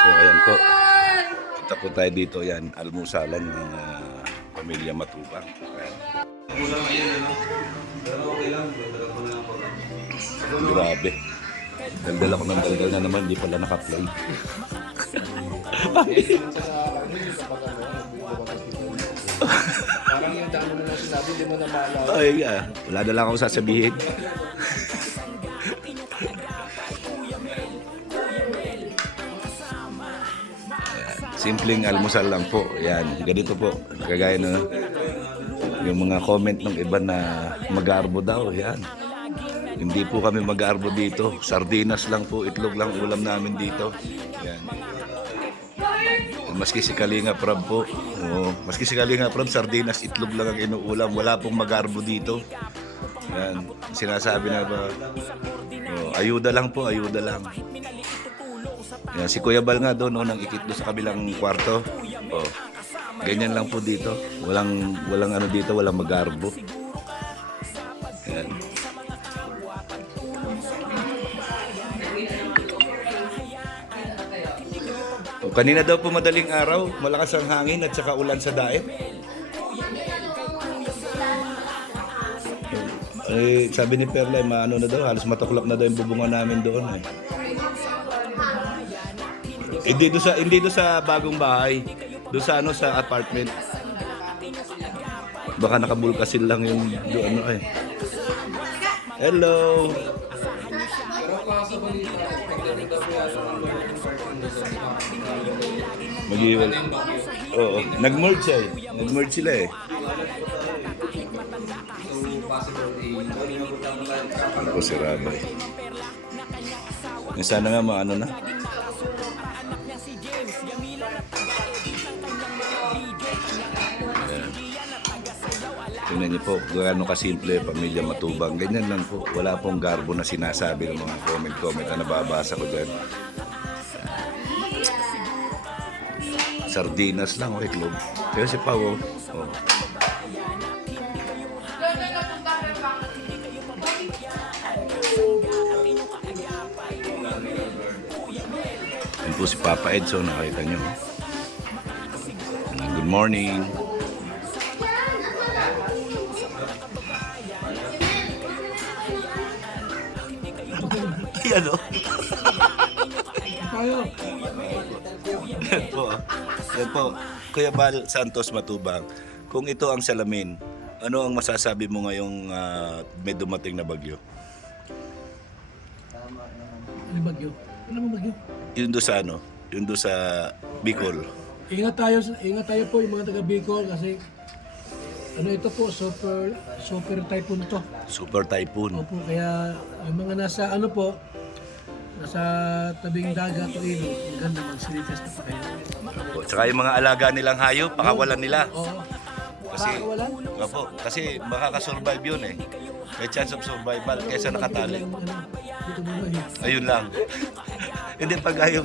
So ayan po. Punta po tayo dito. Yan, almusalan ng pamilya Matubang. Ayan. Grabe. Daldal ako ng daldal na naman, hindi pala naka-play. Parang yung dami mo na sinabi, di mo na maalala. Ay, wala na lang akong sasabihin. Simpleng almusal lang po. Yan, ganito po. Kagaya na yung mga comment ng iba na mag-aarbo daw. Yan. Hindi po kami mag-aarbo dito. Sardinas lang po, itlog lang ulam namin dito. Yan. Maski si Kalinga Prab po. Maski si Kalinga Prab, sardinas, itlog lang ang inuulam. Wala pong mag-aarbo dito. Yan. Sinasabi na ba, ayuda lang po, ayuda lang. Yan, si Kuya Bal nga doon, nang ikit doon sa kabilang kwarto. Ganyan lang po dito. Walang ano dito, walang mag-arbo. Yan. Kanina daw po madaling araw, malakas ang hangin at saka ulan sa daet. Sabi ni Perla, maano na daw, halos matuklap na daw yung bubungan namin doon. Hindi do sa bagong bahay, do sa sa apartment. Baka nakabulkasil lang yung Hello. Mag-iwal. Oo, nag-merge siya eh. Nag-merge sila eh. Ano po si Rabay? Sana nga maano na. Tingnan niyo po, gaano kasimple pamilya Matubang. Ganyan lang po. Wala pong garbo na sinasabi ng mga comment na nababasa ko dyan. Sardinas lang o itlog. Pero si Pao, Yan po si Papa Edson, nakita nyo. Good morning. Ayan o. Yan po. Kuya Bal Santos Matubang. Kung ito ang salamin, ano ang masasabi mo ngayong may dumating na bagyo? Ano bagyo? Ano bagyo? Yun do sa Yun do sa Bicol. Ingat tayo po yung mga taga Bicol kasi ito po, super typhoon to. Super typhoon. Opo, kaya yung mga nasa nasa tabing dagat o ilog, ganda magsilikas na pa kayo. Tsaka yung mga alaga nilang hayop, pakawalan nila. Oo. Kasi makakasurvive yun eh. May chance of survival kaysa nakatali. Ayun lang. Hindi pag ayaw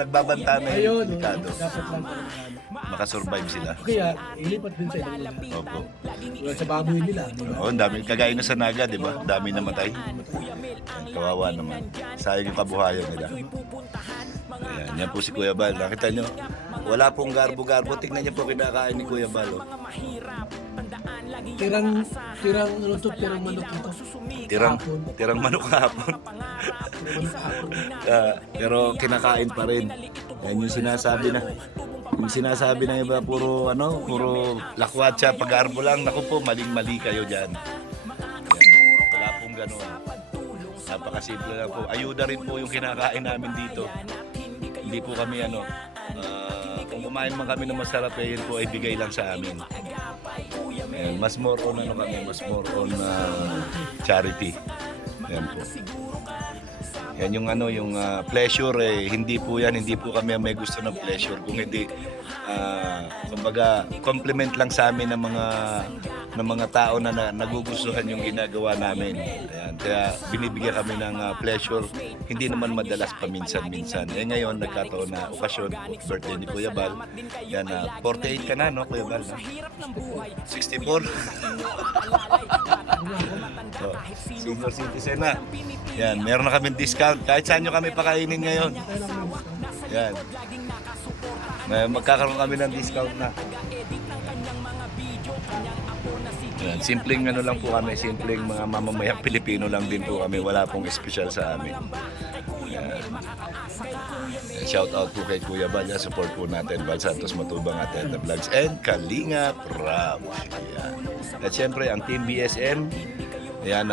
nagbabanta na yung delikado. Dapat lang Makasurvive sila. kaya ilipat din sa ibang lugar. Opo. Tulad sa baboy nila, di ba? Oo, dami. Kagaya na sa Naga, di ba? Dami namatay. Kawawa naman. Sayang yung kabuhayan nila. Ayan, yan po si Kuya Bal. Nakita nyo? Wala pong garbo-garbo. Tingnan niyo po kinakain ni Kuya Bal. Oh. Tirang manok ito. Tirang manok kahapon. Pero kinakain pa rin. Yan yung sinasabi na. Yung sinasabi ng iba, puro lakwatsa, pag-arbo lang. Naku po, maling-mali kayo dyan. Yan. Wala pong ganun. Napakasimple lang po. Ayuda rin po yung kinakain namin dito. Hindi po kami kung kumain man kami ng masarap, yun po ay bigay lang sa amin. Ayan, mas more on charity. Ayan po. Yan yung pleasure hindi po kami may gusto ng pleasure, kung hindi kumbaga compliment lang sa amin ng mga tao na nagugustuhan yung ginagawa namin. Ayan, kaya binibigyan kami ng pleasure, hindi naman madalas, paminsan-minsan. Ngayon nagkataon na okasyon, birthday ni Kuya Bal. Yan, 48 ka na, no Kuya Bal? 64? So, senior citizen na. Yan, meron na kaming discount. Kahit saan nyo kami pakainin ngayon. Yan. Magkakaroon kami ng discount na. Yan, simpleng ano lang po kami, simpleng mga mamamayang Pilipino lang din po kami. Wala pong espesyal sa amin. Yan. Shout out po kay Kuya Bal. Support po natin Bal Santos Matubang at The Vlogs and Kalinga Prab. Yan. At syempre ang Team BSM. Yan,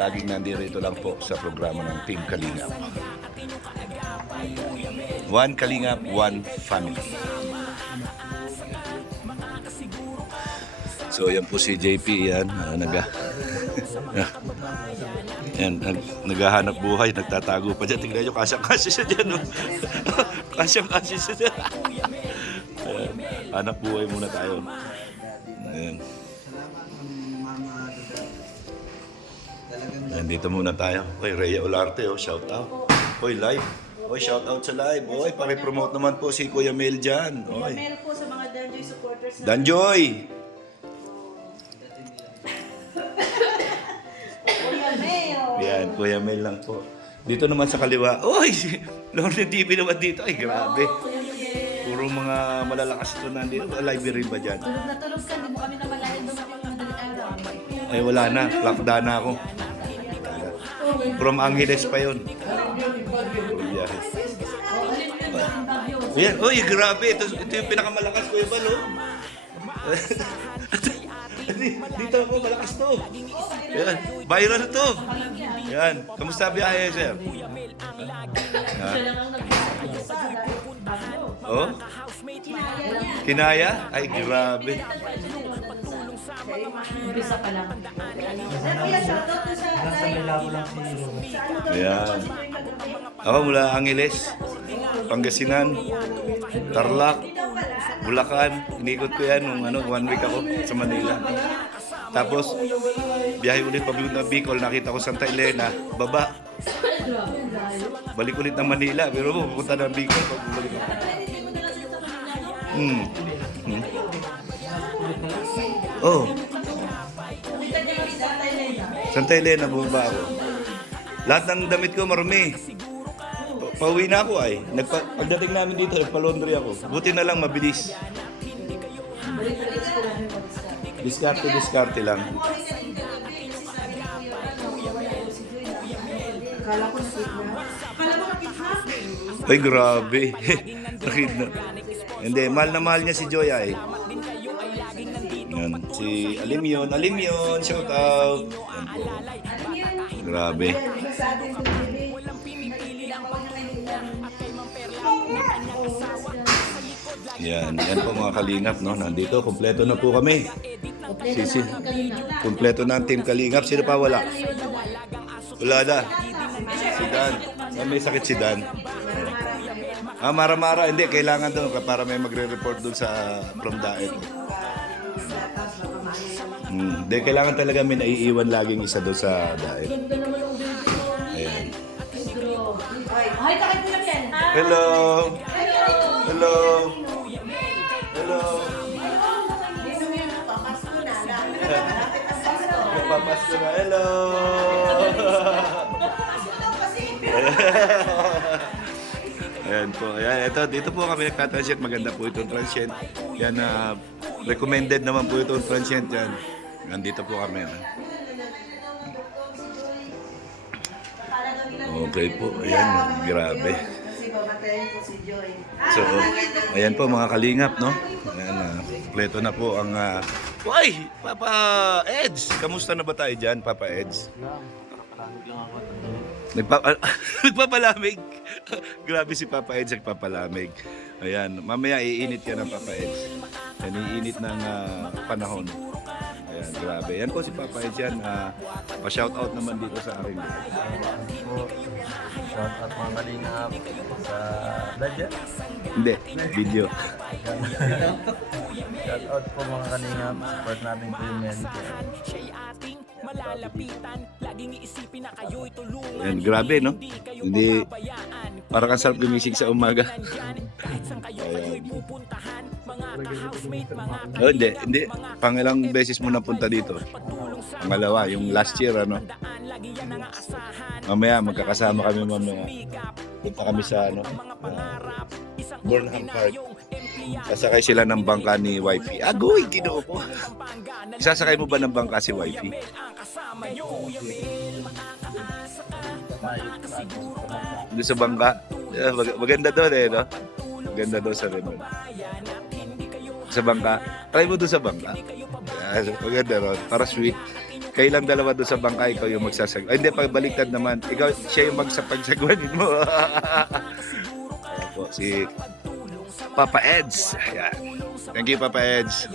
laging nandito lang po sa programa ng Team Kalingap. One Kalingap, one family. So yan po si JP, yan, naghahanap buhay, nagtatago pa dyan. Tingnan nyo, kasyang-kasya siya dyan. No? Kasyang-kasya siya dyan. Ayan, hanap buhay muna tayo. Ayan. Ayan, dito muna tayo. Oy, Rhea Olarte, oh, shout out. Oy, live. Oy, shout out sa live. Oy, paki-promote naman po si Kuya Mel dyan. Oy. Mel po sa mga Danjoy supporters na. Danjoy! Kuya Mel. Yan, Kuya Mel lang po. Dito naman sa kaliwa. Oy! Lorne TV naman dito. Ay, grabe. Kuya Mel. Puro mga malalakas ito nandito. Library ba dyan? Tulog na tulog ka, hindi mo kami namalayan dumating ng madaling araw. Ay, wala na. Lockdown na ako. From Angeles pa yun. Puro biyahe. Yan. Uy, grabe. Ito yung pinakamalakas, Kuya Bal, oh. Dito ako, malakas to. Yan. Viral to. Yan. Kamusta biyahe, sir? Ha? Oh? Kinaya? Ay, grabe. Umpisa pa lang. Kuya, shoutout to sa Ayan. Ako mula Angeles, Pangasinan, Tarlac, Bulacan. Inikot ko yan nung 1 week ako sa Manila. Tapos, biyahe ulit papunta Bicol, nakita ko Santa Elena, baba. Balik ulit ng Manila, pero pupunta ng Bicol, pagbalik ako. Oh. Santa Elena, bumaba ako. Lahat ng damit ko marumi. Pauwi na ako ay. Pagdating namin dito, nagpa-laundry ako. Buti na lang mabilis. Diskarte lang. Kala ko nakit na. Ay, grabe. Nakidnap. Hindi, mahal na mahal niya si Joy ay. Yan, si Alimyon, shout out. Yan po. Grabe. Yan po mga kalingap, no? Nandito, kompleto na po kami. Kompleto na ang Team Kalingap. Sino pa wala? Wala na. Si Dan. May sakit si Dan. Mara-mara. Hindi, kailangan doon para may magre-report doon sa from Daet. Hindi, kailangan talaga may naiiwan laging isa doon sa Daet. Ayan. Hi, kakit mo lang yan. Hello! Hello! Hello! Papasko na. Hello! Ayan po. Ayan, dito po kami nagtatransient. Maganda po itong transient. Yan, recommended naman po itong transient yan. Nandito po kami. Okay po. Ayan, grabe. So, ayan po mga kalingap, no? Ayan, kompleto na po ang... Uy! Papa Eds! Kamusta na ba tayo dyan, Papa Eds? Nagpapalamig. Grabe si Papa Eds, nagpapalamig. Ayan, mamaya iinit yan ng Papa Eds. Yan, iinit ng panahon. Ayan, grabe. Yan po si Papa Eds yan. Pa-shoutout naman dito sa akin. Shout out mga kalingap sa live yan. Hindi, video. Shout out po mga kalingap. Support natin po yung men. Ayan, grabe, no? Hindi, parang ang sarap gumising sa umaga. Ayan. Oh, hindi. Pangilang beses mo napunta dito? Pangalawa, yung last year, ano. Mamaya, magkakasama kami mamaya. Punta kami sa, Burnham Park. Sasakay sila ng bangka ni Wifey. Agoy, ginoo ko. Sasakay mo ba ng bangka si Wifey? Doon sa bangka? Maganda doon no? Maganda doon sa Rimon. Sa bangka? Try mo doon sa bangka. Maganda ron. Para sweet. Kayo lang dalawa doon sa bangka, ikaw yung magsasagwan. Hindi, pagbaliktad naman. Ikaw, siya yung magsapagsagwanin mo. Ayan po, si Papa Eds. Ayan. Thank you, Papa Eds.